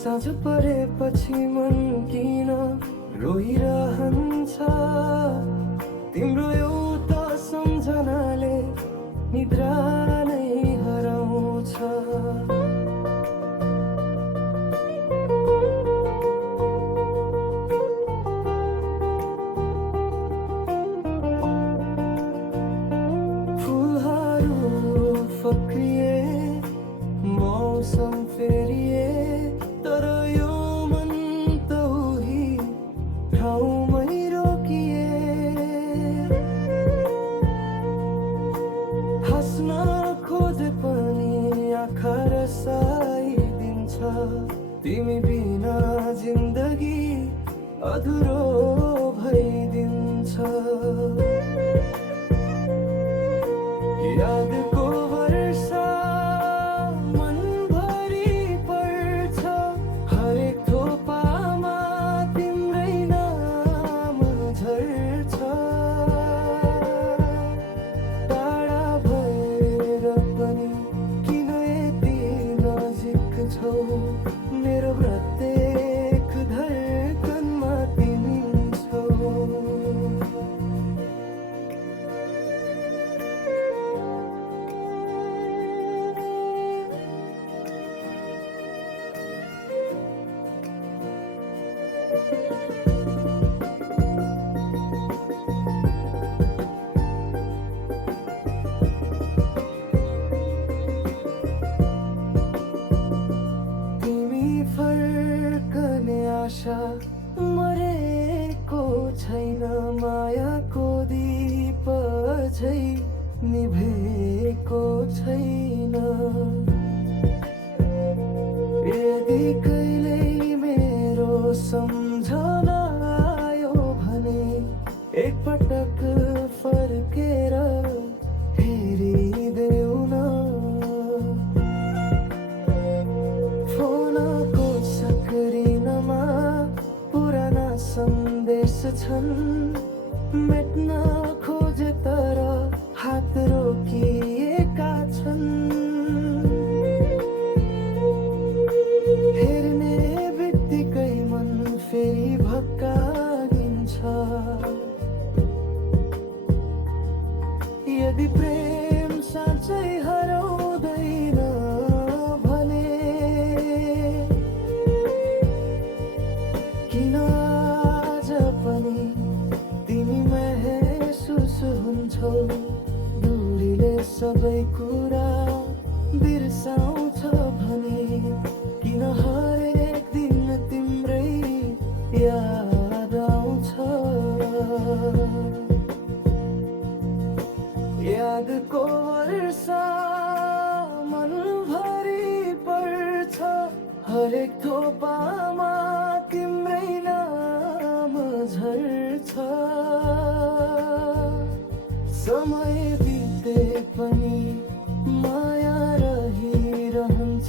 साँझ परेपछि मन किन रोइरहन्छ, तिम्रो एउटा सम्झनाले निद्रा नै हराउँछ। फुलहरू फक्रिए, मौसम फेरिए, तर यो मन त उही ठाउँमै रोकिए। हाँस्न खोजे पनि आँखा रसाइदिन्छ, तिमी बिना जिन्दगी अधुरो भइदिन्छ। यादको वर्षा मनभरि पर्छ, हरेक थोपामा तिम्रै नाम झर्छ। टाढा भएर पनि किन यति नजिक छौ, मेरो प्रत्येक धड्कनमा तिमी छौ। तिमी फर्कने आशा मरेको छैन, मायाको दीप झै निभेको छैन। यदि कहिल्यै मेरो सम्झना आयो भने एकपटक फर्केर हेरिदेऊ न। फोनको सक्रिनमा पुराना सन्देश छन्, मेट्न खोजे तर हात रोकिएका छन्। हेर्ने बित्तिकै मन फेरि भत्काइन्छ। यदि प्रेम साँच्चै हराउँदैन भने किन आज पनि तिमी महसुस हुन्छौ, दूरीले सबै कुरा बिर्साउँछ भने किन हरेक दिन तिम्रै याद आउँछ। यादको वर्षा मनभरि पर्छ, हरेक थोपामा तिम्रै नाम झर्छ। समय बिते पनि माया रहिरहन्छ,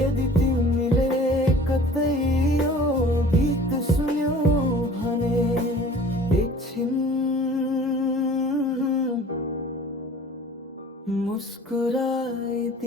यदि तिमीले कतै यो गीत सुन्यौ भने एकछिन मुस्कुराइदिनु।